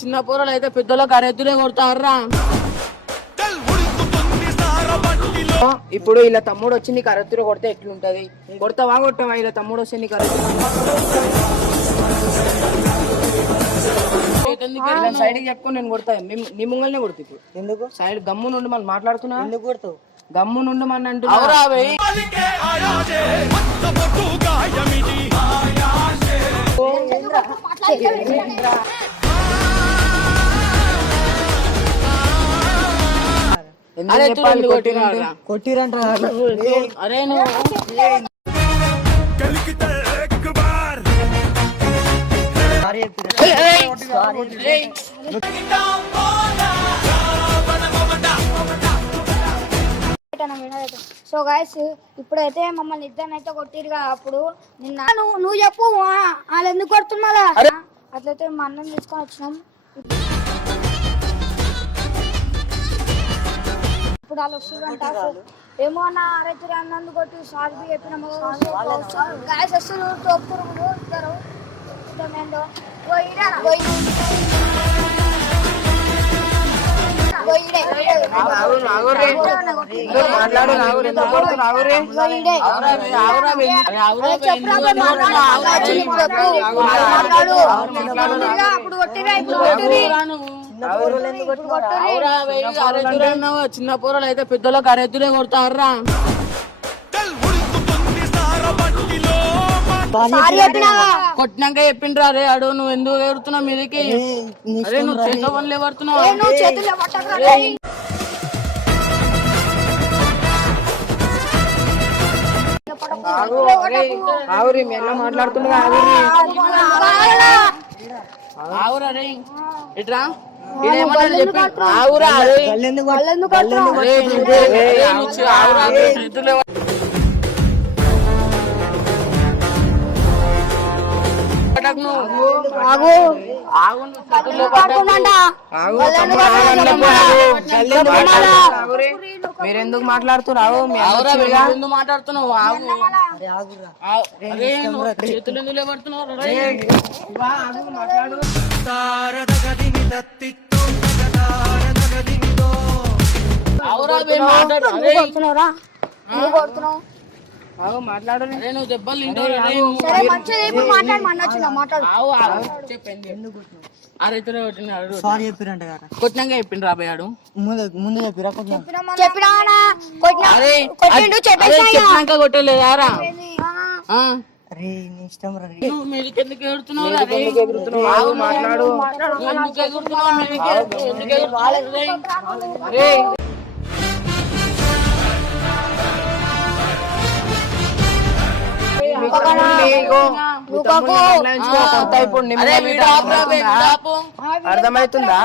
చిన్న పోరలు అయితే పెద్దలకు అరెత్తులే కొడతారా. ఇప్పుడు ఇలా తమ్ముడు వచ్చి నీకు అరెత్తులు కొడితే ఎట్లుంటది? కొడతావా కొట్టవా? ఇలా తమ్ముడు వచ్చి నీకు సైడ్ చెప్పుకొని నేను కొడతా. నీ ముంగల్నే కొడుతా. ఇప్పుడు ఎందుకు సైడ్ గమ్ము నుండి మనం మాట్లాడుతున్నా? ఎందుకు కొడతావు? గమ్ము నుండి మన అంటున్నా. కొట్టిరంట. అరే సో గైస్ ఇప్పుడైతే మమ్మల్ని ఇద్దరిని అయితే కొట్టిరుగా. అప్పుడు నిన్న నువ్వు చెప్పు వాళ్ళు ఎందుకు కొడుతున్నా? అట్లయితే మా అన్నం తీసుకొని వచ్చినాం. ఇప్పుడు వాళ్ళు వస్తుందంట. ఏమో అన్న అరైతురు అన్నందుకు కొట్టి సార్ చెప్పినాము. గాయస్ వస్తారు తోపురు ఇద్దరు ఇష్టమేందో అప్పుడు కొట్టిరా. చిన్న పోరలు అయితే పెద్దలకు అరెత్తులే కొడతారా. కొట్టినాక చెప్పిండ్రా. అరే అడు నువ్వు ఎందుకు ఎగురుతున్నావు మీదకి? అరే నువ్వు చేతిలో పనులు ఎవరుతున్నావు? ఆవురి మీ అన్న మాట్లాడుతున్నా. ఆవురా రే ఇట్రా. ఆవురా మీరెందుకు మాట్లాడుతున్నావు? ఎందుకు మాట్లాడుతున్నావు? చేతులు ఎందుకు లేబడుతున్నావు? నువ్వు దెబ్బలు కొట్టినాక చెప్పిండు రాబోయాడు. ముందు చెప్పినాక కొట్టలేదారా? మీదకెందుకు ఎగురుతున్నావు? మాట్లాడు. ఎందుకు ఎగురుతున్నావు? అర్థమవుతుందా?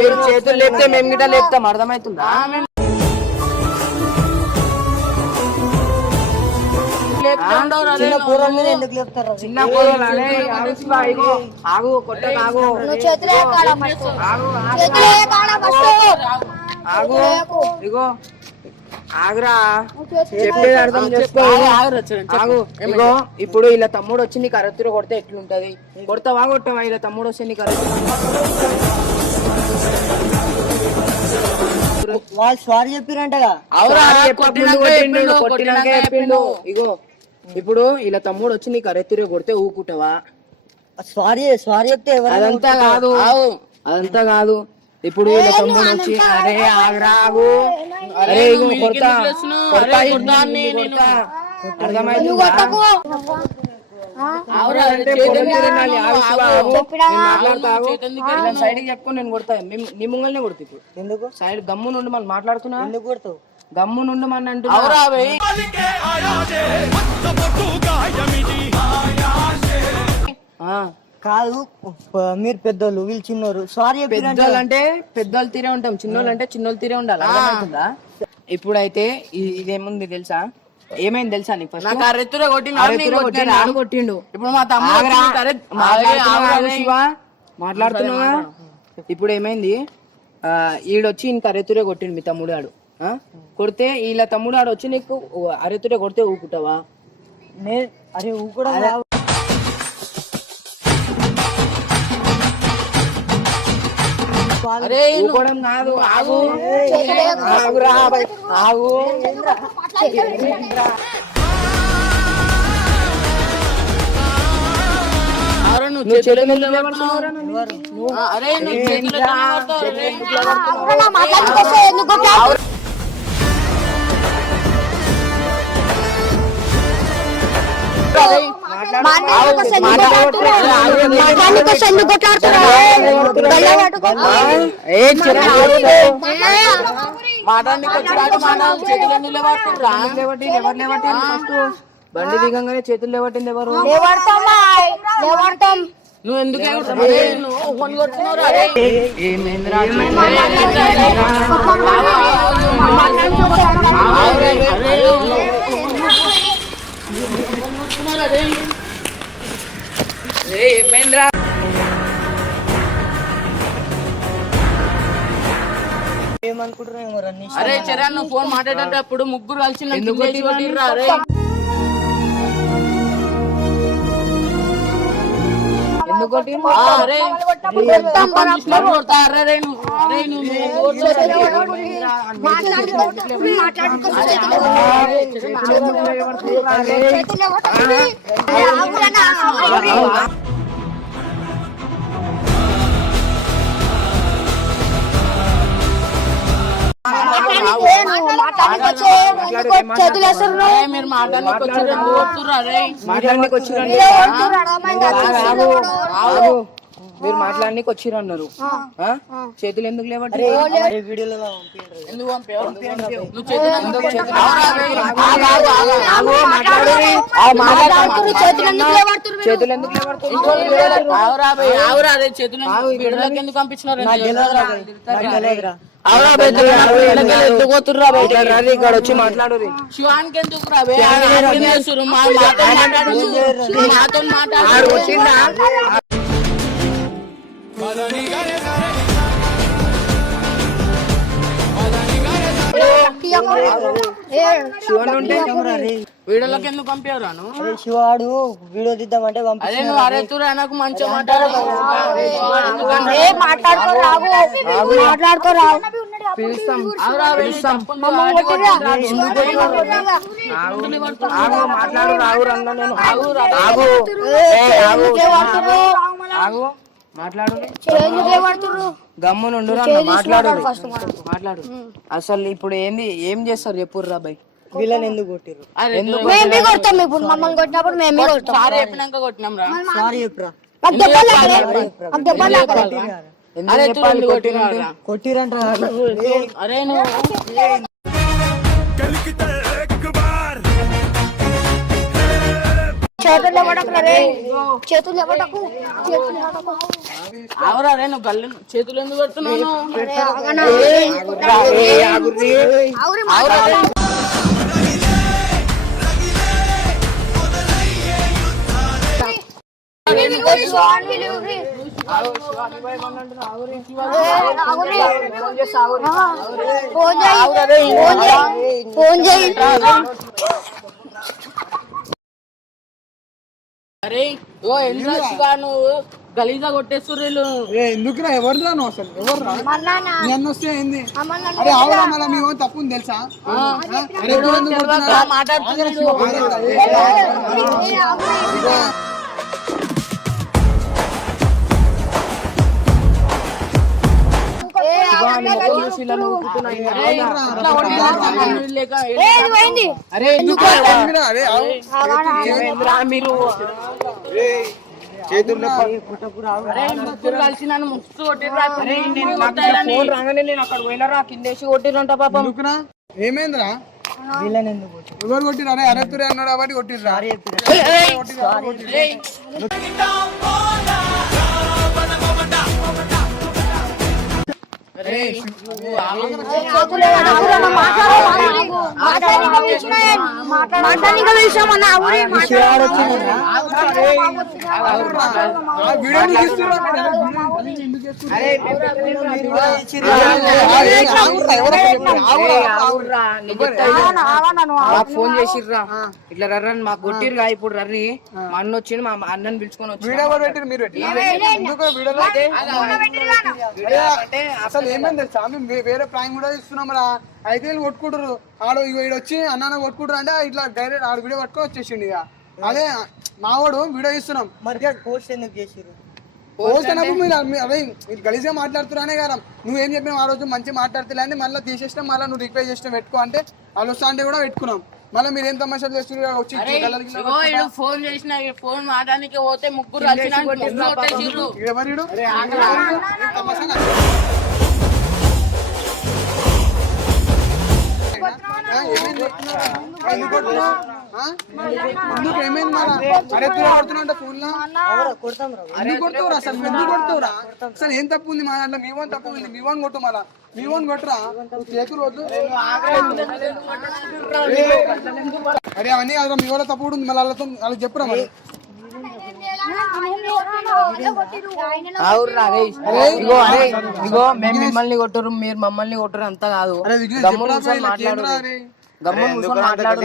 మీరు చేతులు లేపితే మేము గిట్ట లేపుతాం. అర్థమవుతుందా? చిన్న కూరలు ఆగు కొట్ట ఆగు ఇగో ఆగురా. చెప్పేది అర్థం చేసుకో. ఆగు. ఇగో ఇప్పుడు ఇలా తమ్ముడు వచ్చి నీకు అరెత్తులు కొడితే ఎట్లుంటది? కొడతావా కొట్టవా? ఇలా తమ్ముడు వచ్చి నీకు వాళ్ళు సారీ చెప్పిరంటగా. కొట్టినాక చెప్పిండు. ఇగో ఇప్పుడు ఇలా తమ్ముడు వచ్చి నీకు అరెత్తులు కొడితే ఊకుంటావా? సారీ చెప్తే అదంతా కాదు. అదంతా కాదు. ఇప్పుడు ఇలా తమ్ముడు వచ్చి అరే ఆగురా ఆగు. అరే కొడతా. సైడ్ చెప్పుకొని నేను కొడతా. నీ ముంగల్నే కొడుతా. ఇప్పుడు ఎందుకు సైడ్ గమ్ము నుండి మనం మాట్లాడుతున్నా? ఎందుకు కొడతావు? గమ్ము నుండి మన అంటున్నా. కాదు మీరు పెద్దోళ్ళు వీళ్ళు చిన్నోరు. సారీ పెద్దోళ్ళు అంటే పెద్దోళ్ళు తీరే ఉంటాం, చిన్నోళ్ళు అంటే చిన్నోళ్ళు తీరే ఉండాలి. అర్థమవుతుందా? ఇప్పుడైతే ఇదేముంది తెలుసా? ఏమైంది తెలుసా నీకు? ఫస్ట్ కొట్టిండు. ఇప్పుడు మా తమ్ముడు మాట్లాడుతున్నావా? ఇప్పుడు ఏమైంది? ఈడొచ్చి ఇంక అరెత్తురే కొట్టిండు మీ తమ్ముడు ఆడు. కొడితే ఇలా తమ్ముడు ఆడు వచ్చి నీకు అరెత్తురే కొడితే ఊకుంటావా? అరే ఊకడం రావు. అరే ఊకోవడం కాదు, ఆగు ఆగురా బై, ఆగు. నువ్వు చేతులు ఎందుకు లేవడుతున్నావురా? అరే నువ్వు చేతులు ఎందుకు లేవడుతున్నావు? బండి దిగంగానే చేతులు లేవట్టింది ఎవరు? నువ్వు ఎందుకు ఏమైందిరా? ఏమనుకుంటున్నావు రన్నీ? అరే చరణ్ నువ్వు ఫోన్ మాట్లాడేటప్పుడు ముగ్గురు కలిసి నన్ను ఎందుకు కిందేసి కొట్టిర్రా. అరే ఎందుకు కొట్టిర్రు? అరే కొడతా. అరే నువ్వు మీరు మాట్లాడడానికి వచ్చారు ఎందుకు కొడుతుర్రు? అరే మాట్లాడడానికి వచ్చిరండి, మీరు మాట్లాడడానికి వచ్చిర్రు అన్నారు. చేతులు ఎందుకు లేవట్టి? వీడియోలో ఎందుకు పంపావు? నువ్వు చేతులు ఎందుకు చేతులు ఎందుకు లేవడుతుంది? ఆవురా అదే చేతులు వీడియోలోకి ఎందుకు పంపించినారు? ఎందుకు పోతుర్రా? ఇక్కడ వచ్చి మాట్లాడు. శివానికి ఎందుకు రాబే? మాతో మాట్లాడు. వీడియోలోకి ఎందుకు పంపారాను? శివాడు వీడియో తీద్దామంటే అదే నువ్వు అరే తూరా నాకు మంచిగా మాట్లాడు. మాట్లాడు రావు రన్న నేను ఆగు మాట్లాడు. గమ్మునుండు మాట్లాడు మాట్లాడు. అసలు ఇప్పుడు ఏంది, ఏం చేస్తారు చెప్పుర్రా బాయ్? వీళ్ళని ఎందుకు కొట్టిర్రు? మమ్మల్ని కొట్టినప్పుడు మేమే కొడతాం. సారీ చెప్పినాక కొట్టినాం రా. సారీ చెప్పురా. అరే తూరు కొట్టినా కొట్టిరంట. అరే నువ్వు చేతులు ఎవడకు అవరా రే నువ్వు గల్లి చేతులు ఎందుకు కొడుతున్నావు? అరే ఓ ఎందుకు నువ్వు గలీజా కొట్టేస్తుర్రు వీళ్ళు. ఎందుకురా? ఎవరురా నువ్వు? అసలు ఎవర్రా? నేను వస్తే ఏంది? అరే అవునా, మళ్ళీ మీ ఓన్ తప్పు ఉంది తెలుసా? అరే నువ్వు ఎందుకు కొడుతున్నావు? మాట్లాడుతున్నాడు. అరే ఎందుకు అరే మీరు కలిసి నన్ను ముస్తు కొట్టిర్రా. ఫోన్ రాగానే నేను అక్కడ పోయినారా, కిందేసి కొట్టిరంట పాపం. ఎందుకురా? ఏమైందిరా? వీళ్ళని ఎందుకు కొట్టిర్రు? ఎవరు కొట్టిరా? అరే అరెత్తురే అన్నాడు కాబట్టి కొట్టిర్రా. అరే మాకు ఫోన్ చేసిర్రా ఇట్లా రర్రని మాకు కొట్టిర్రా ఇప్పుడు రర్రి మా అన్న వచ్చిండు మా అన్నని పిలుచుకొని వచ్చి వీడియో కూడా పెట్టిరు మీరు ఎందుకు వీడియోలో అసలు ఏమైంది తెలుసా మేము వేరే ప్రాంక్ కూడా ఇస్తున్నాం రా అయితే వీళ్ళు కొట్టుకుంటారు ఆడు వీడు వచ్చి అన్న కొట్టుకుంటారు అంటే ఇట్లా డైరెక్ట్ ఆడు వీడియో పట్టుకొని వచ్చేసిండు ఇక అదే మావాడు వీడియో ఇస్తున్నాం మరి పోస్ట్ ఎందుకు చేసిరు పోస్తున్నప్పుడు మీరు అదే గలీజ్గా మాట్లాడుతున్నానే కదా నువ్వేం చెప్పినావు ఆ రోజు మంచిగా మాట్లాడుతులే అని మళ్ళీ తీసేసినా మళ్ళీ నువ్వు రిక్వెస్ట్ చేసినా పెట్టుకో అంటే వాళ్ళు వస్తా అంటే కూడా పెట్టుకున్నాం మళ్ళీ మీరు ఏం తమాషాలు చేస్తున్నారు వచ్చి ఫోన్ చేసిన ఫోన్ మాట్లాడానికి పోతే ముగ్గురు కలిసి ఎవరు ఎందుకు ఏమైంది మళ్ళా అరే కొడుతున్నా ఫోన్ లో ఎందుకు కొడుతురా అసలు ఎందుకు కొడుతురా అసలు ఏం తప్పు ఉంది మా దాంట్లో మీ వన్ తప్పు ఉంది మీ వన్ కొట్టు మళ్ళా మీ వన్ కొట్టురా చేతులు వద్దు అరే అవన్నీ కదా మీ వాళ్ళ తప్పు ఉంది మళ్ళీ వాళ్ళతో వాళ్ళకి చెప్పురా మరి ఇగో మేము మిమ్మల్ని కొట్టరు మీరు మమ్మల్ని కొట్టరు అంతా కాదు గమ్మున మాట్లాడు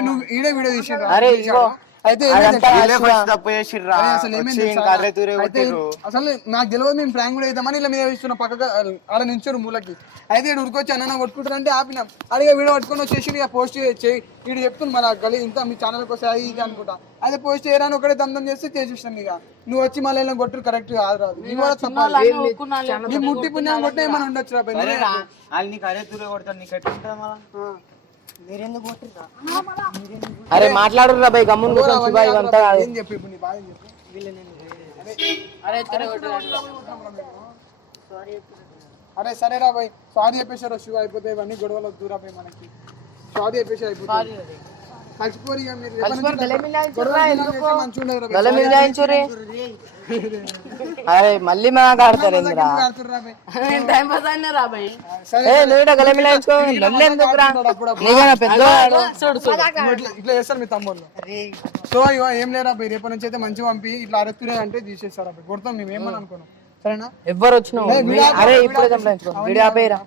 నువ్వు ఈడే వీడియో తీసి అరే ఇగో అయితే అసలు నాకు తెలియదు మేము ప్రాంక్ కూడా అవుతామని ఇలా మీద ఇస్తున్నా పక్కగా అలా నించారు మూలకి అయితే ఉరికొచ్చి అన్న కొట్టుకుంటారంటే ఆపినాం అడిగే వీడియో పట్టుకొని వచ్చేసి ఇక పోస్ట్ చేయి వీడు చెప్తుంది మళ్ళీ గలి ఇంత మీ ఛానల్కి వస్తాయి ఇది అనుకుంటా అదే పోస్ట్ చేయరాని ఒకటే దమ్దం చేస్తే చేసేసాను ఇక నువ్వు వచ్చి మళ్ళీ కొట్టుడు కరెక్ట్ కాదు రాదు నీ కూడా తప్పాలి నీ ముట్టి పుణ్యం కొట్టే ఏమైనా ఉండొచ్చు అరే మాట్లాడు రా బై గమ్మున అంతా కాదు ఏం చెప్పి ఇప్పుడు నీ బాధ అరే సరేరా బాయ్ సారీ చెప్పేసారు శివ అయిపోతే ఇవన్నీ గొడవలు దూరా పోయి మనకి సారీ చెప్పేసి అయిపోతుంది కలిసిపోరు ఇక మీరు అరే మళ్ళీ మాకు ఆడతారు ఇట్లా చేస్తారు మీ తమ్ముళ్ళు సో ఇవ ఏం లేరా పోయి రేపటి నుంచి అయితే మంచి పంపి ఇట్లా అరెత్తురే అంటే తీసేస్తారు అప్పుడు కొడతాం మేము ఏమని అనుకున్నాం సరేనా ఎవరు వచ్చినావు అరే ఇప్పుడు వీడియో ఆపేయరా